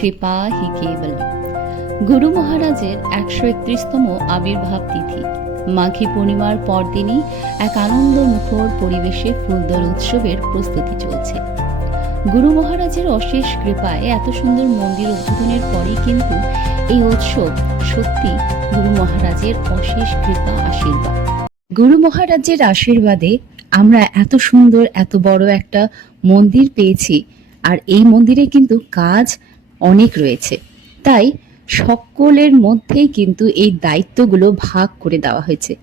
কৃপা হি কেবল। গুরু মহারাজের একশো একত্রিশতম আবির্ভাব তিথি। মাঘী পূর্ণিমার পরদিনই এক আনন্দ মুখর পরিবেশে ফুলদল উৎসবের প্রস্তুতি চলছে। গুরু মহারাজের অশেষ কৃপায় এত সুন্দর মন্দির উদ্বোধনের পরেই কিন্তু এই উৎসব সত্যি গুরু মহারাজের অশেষ কৃপা আশীর্বাদ। গুরু মহারাজের আশীর্বাদে আমরা এত সুন্দর, এত বড় একটা মন্দির পেয়েছি। আর এই মন্দিরে কিন্তু কাজ অনেক রয়েছে। তাই সকলের মধ্যেই কিন্তু এই দায়িত্বগুলো ভাগ করে দেওয়া হয়েছে।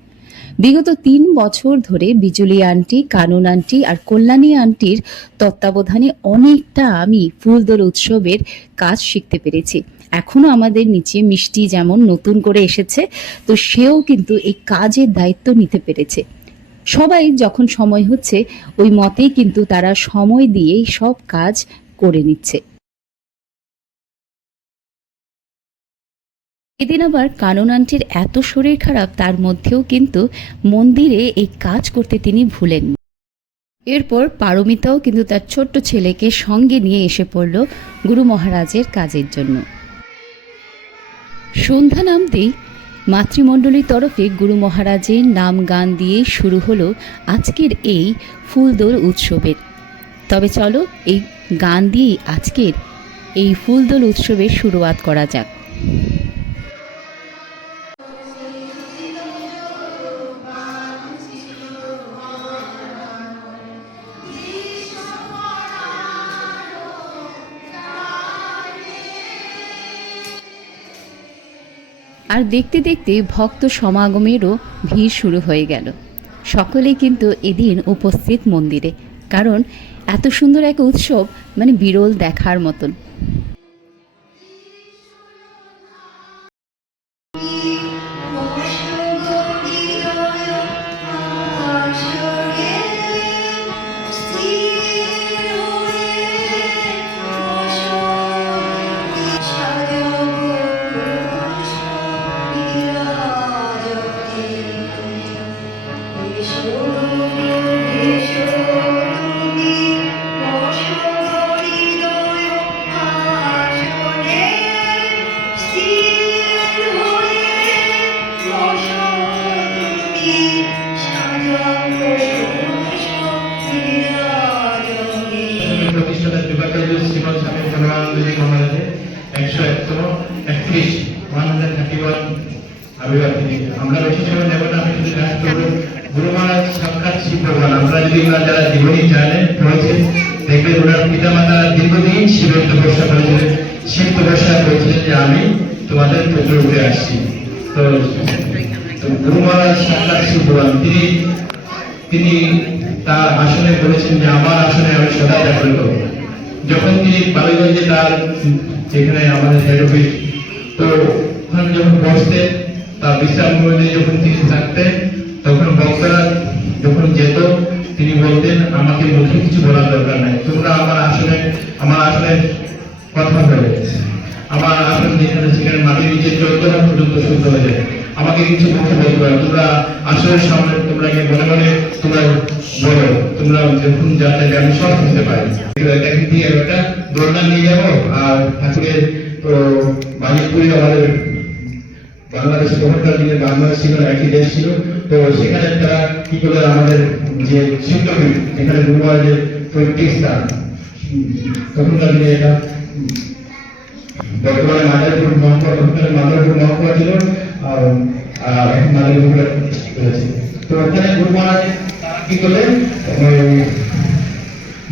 বিগত তিন বছর ধরে বিজুলি আন্টি, কানুন আন্টি আর কল্যাণী আন্টির তত্ত্বাবধানে অনেকটা আমি ফুলদোল উৎসবের কাজ শিখতে পেরেছি। এখনও আমাদের নিচে মিষ্টি যেমন নতুন করে এসেছে, তো সেও কিন্তু এই কাজের দায়িত্ব নিতে পেরেছে। সবাই যখন সময় হচ্ছে, ওই মতেই কিন্তু তারা সময় দিয়েই সব কাজ করে নিচ্ছে। এদিন আবার কানন আন্টির এত শরীর খারাপ, তার মধ্যেও কিন্তু মন্দিরে এই কাজ করতে তিনি ভুলেননি এরপর পারমিতাও কিন্তু তার ছোট্ট ছেলেকে সঙ্গে নিয়ে এসে পড়ল গুরু মহারাজের কাজের জন্য। সন্ধ্যা নামতেই মাতৃমণ্ডলীর তরফে গুরু মহারাজের নাম গান দিয়ে শুরু হলো আজকের এই ফুলদোল উৎসবের। তবে চলো এই গান দিয়েই আজকের এই ফুলদোল উৎসবের শুরুয়াত করা যাক। আর দেখতে দেখতে ভক্ত সমাগমেরও ভিড় শুরু হয়ে গেল। সকলেই কিন্তু এদিন উপস্থিত মন্দিরে, কারণ এত সুন্দর এক উৎসব মানে বিরল দেখার মতন। হান্ড্রেড থার্টি আবির্ভাব তিনি। আমরা নেব না, আমি করব। গুরু মহারাজ সাক্ষাৎ আমরা যদি ওনার যারা জীবনী জানেন, পড়েছেন, দেখবেন ওনার পিতা মাতা দীর্ঘদিন শিবের তপস্যা করেছিলেন। শিব তপস্যা করেছিলেন যে আমি তোমাদের পুত্র উঠে আসছি। তো গুরু মহারাজ সাক্ষাৎ তিনি তিনি তার আসনে বলেছেন যে আমার আসনে আমি সদা করব। যখন তিনি বালিগঞ্জে তার যেখানে আমাদের হেড অফিস তো ওখানে যখন বসতেন তার বিশ্রাম মন্দিরে যখন তিনি থাকতেন, তখন ভক্তরা যখন যেত, তিনি বলতেন, আমাকে মুখে কিছু বলার দরকার নাই। তোমরা আমার আসনে আমার আসনে কথা বলে। আমার আসন যেখানে, সেখানে মাটির নিচে হাত পর্যন্ত শুদ্ধ হয়ে যায়। আমাকে কিছু মুখে বলতে পারো। তোমরা আসনের সামনে, তোমরা গিয়ে মনে মনে তোমরা বলো। তোমরা যখন যাত্রাকে আমি সব শুনতে পারি এটাকে দিয়ে ওটা দোলনা নিয়ে যাব। আর ঠাকুরের তো মানিকপুরে আমাদের বাংলাদেশ তখনকার দিনে বাংলাদেশ ছিল একই দেশ ছিল, তো সেখানে তারা কি করল আমাদের যে শিল্পী এখানে গুরুবার যে তখনকার দিনে এটা, বর্তমানে মাদারপুর মহকুমা ওখানে মাদারপুর মহকুমা ছিল, আর এখন মাদারপুর হয়েছে তো ওখানে গুরু মহারাজ তারা কি করলেন?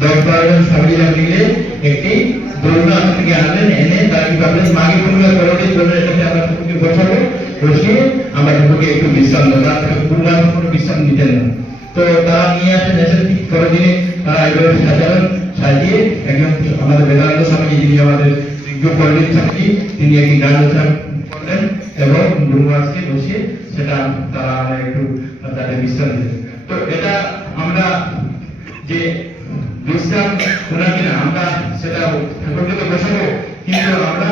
দশ বারো জন ফ্যামিলিরা মিলে একটি দোলনা থেকে আনলেন এনে তারা কি ভাবলেন মাগে পূর্ণিমা করলে দোলনা এটাকে আমরা ঠাকুরকে বসাবো বসিয়ে আমরা ঠাকুরকে একটু বিশ্রাম দেবো তারা পূর্ণিমা কোনো বিশ্রাম নিতেন না তো তারা নিয়ে আসেন এসে ঠিক পরের দিনে তারা এভাবে সাজালেন সাজিয়ে একজন আমাদের বেদান্ত স্বামী যিনি আমাদের বিজ্ঞ পণ্ডিত স্বামী তিনি একটি গান করলেন এবং গুরুমাসকে বসিয়ে সেটা তারা একটু তাদের বিশ্রাম দিলেন তো এটা আমরা যে বিশ্রাম ওনাকে আমরা সেটা ঠাকুরকে তো কিন্তু আমরা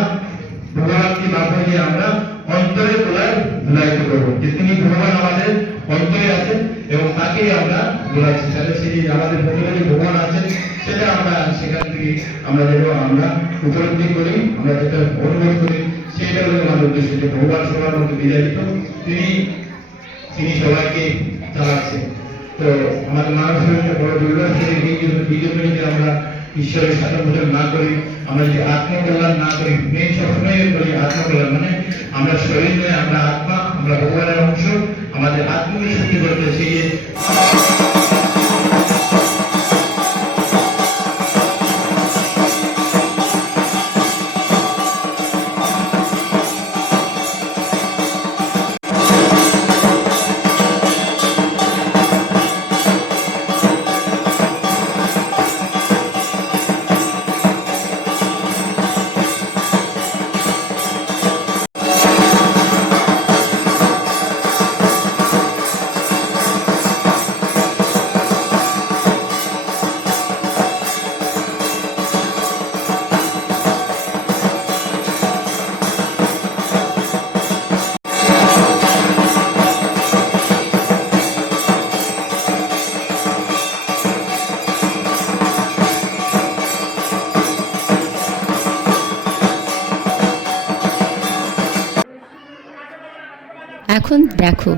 ভগবানকে ভাববো যে আমরা অন্তরে তোলার ধুলায়িত করব যে তিনি ভগবান আমাদের অন্তরে আছেন এবং তাকেই আমরা দোলাচ্ছে তাহলে সেই আমাদের ভেতরে ভগবান আছেন, সেটা আমরা সেখান থেকে আমরা যেন আমরা উপলব্ধি করি, আমরা যেটা অনুভব করি সেটা হলো আমাদের উদ্দেশ্য যে ভগবান সবার মধ্যে বিরাজিত তিনি তিনি সবাইকে চালাচ্ছেন। তো আমাদের শরীরটা বড় জন্য যদি আমরা ঈশ্বরের ভোজন না করি, আমরা যদি আত্মকল্যাণ না করি মেন সবসময় বলি আত্মকল্যাণ মানে আমরা শরীর নয়, আমরা আত্মা, আমরা ভগবানের অংশ, আমাদের আত্মকে শুদ্ধি করতে সেই এখন দেখো,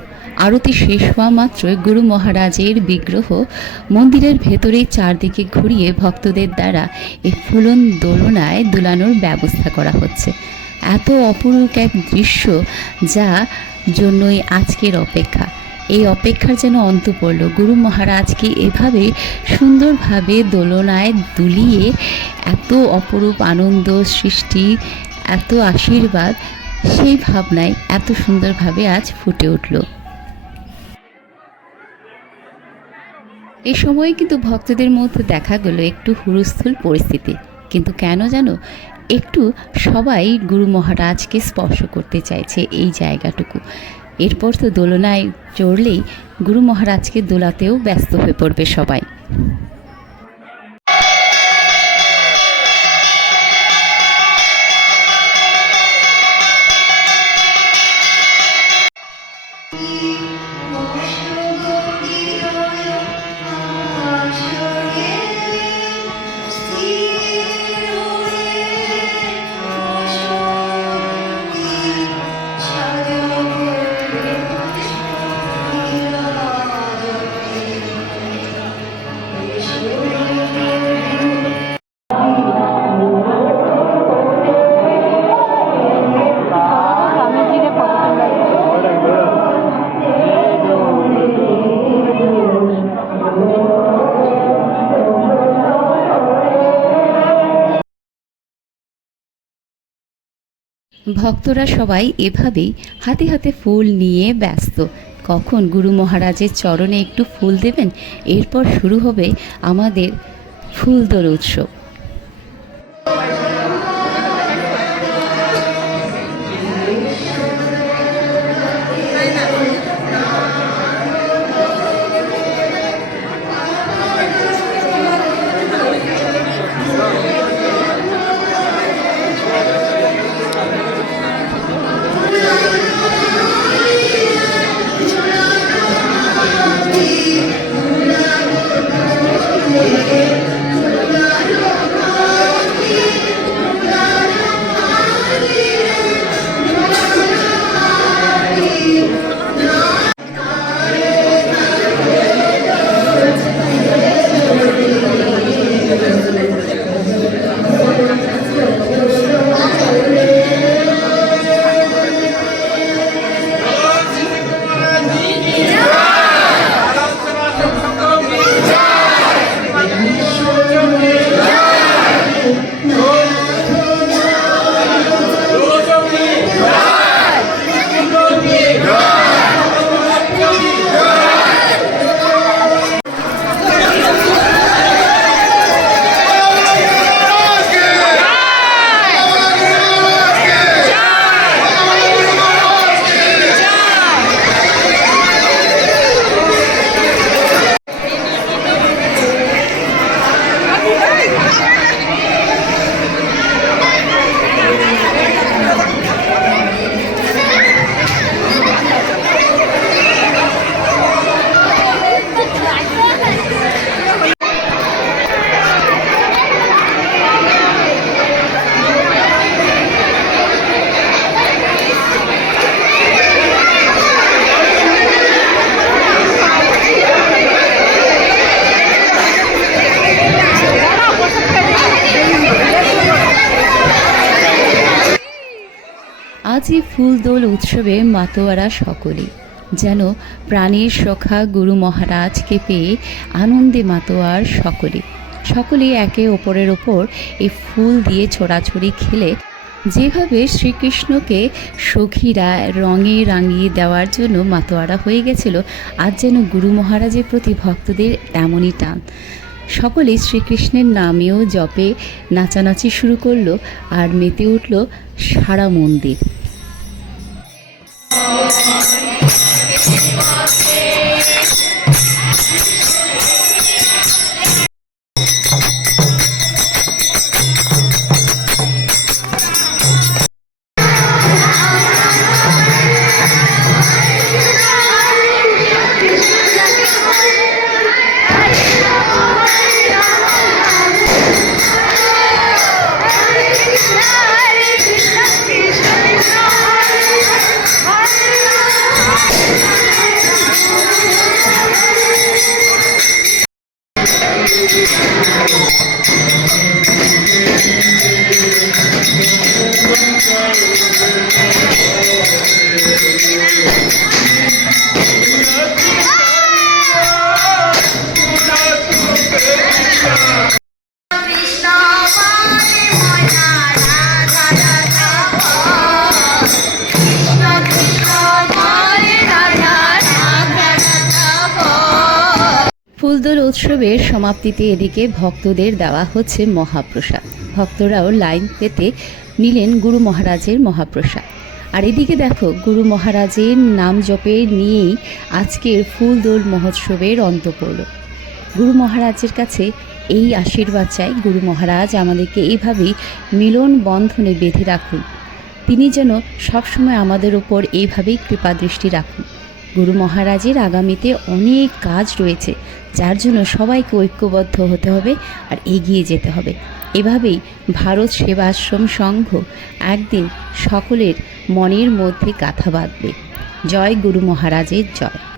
আরতি শেষ হওয়া মাত্রই গুরু মহারাজের বিগ্রহ মন্দিরের ভেতরেই চারদিকে ঘুরিয়ে ভক্তদের দ্বারা এই ফুলন দোলনায় দুলানোর ব্যবস্থা করা হচ্ছে। এত অপরূপ এক দৃশ্য যা জন্যই আজকের অপেক্ষা। এই অপেক্ষার যেন অন্ত পড়ল গুরু মহারাজকে এভাবে সুন্দরভাবে দোলনায় দুলিয়ে এত অপরূপ আনন্দ সৃষ্টি, এত আশীর্বাদ সেই ভাবনায় এত সুন্দরভাবে আজ ফুটে উঠল। এই সময়ে কিন্তু ভক্তদের মধ্যে দেখা গেল একটু হুলস্থুল পরিস্থিতি। কিন্তু কেন জানো, একটু সবাই গুরু মহারাজকে স্পর্শ করতে চাইছে এই জায়গাটুকু। এরপর তো দোলনায় চড়লেই গুরু মহারাজকে দোলাতেও ব্যস্ত হয়ে পড়বে সবাই। 一路 ভক্তরা সবাই এভাবেই হাতে হাতে ফুল নিয়ে ব্যস্ত। কখন গুরু মহারাজের চরণে একটু ফুল দেবেন? এরপর শুরু হবে আমাদের ফুলদোল উৎসব। আজ এই ফুলদোল উৎসবে মাতোয়ারা সকলে যেন প্রাণের সখা গুরু মহারাজকে পেয়ে আনন্দে মাতোয়ার সকলে সকলে একে অপরের ওপর এই ফুল দিয়ে ছোড়াছড়ি খেলে, যেভাবে শ্রীকৃষ্ণকে সখীরা রঙে রাঙিয়ে দেওয়ার জন্য মাতোয়ারা হয়ে গেছিল, আজ যেন গুরু মহারাজের প্রতি ভক্তদের তেমনই টান। সকলে শ্রীকৃষ্ণের নামেও জপে নাচানাচি শুরু করল আর মেতে উঠল সারা মন্দির। Thank you. ফুলদোল উৎসবের সমাপ্তিতে এদিকে ভক্তদের দেওয়া হচ্ছে মহাপ্রসাদ। ভক্তরাও লাইন পেতে নিলেন গুরু মহারাজের মহাপ্রসাদ। আর এদিকে দেখো, গুরু মহারাজের নাম জপে নিয়েই আজকের ফুলদোল মহোৎসবের অন্ত পড়ল। গুরু মহারাজের কাছে এই আশীর্বাদ চাই, গুরু মহারাজ, আমাদেরকে এইভাবেই মিলন বন্ধনে বেঁধে রাখুন। তিনি যেন সবসময় আমাদের ওপর এইভাবেই কৃপা দৃষ্টি রাখুন। গুরু মহারাজের আগামীতে অনেক কাজ রয়েছে, যার জন্য সবাইকে ঐক্যবদ্ধ হতে হবে আর এগিয়ে যেতে হবে। এভাবেই ভারত সেবাশ্রম সংঘ একদিন সকলের মনের মধ্যে গাথা বাঁধবে। জয় গুরু মহারাজের জয়।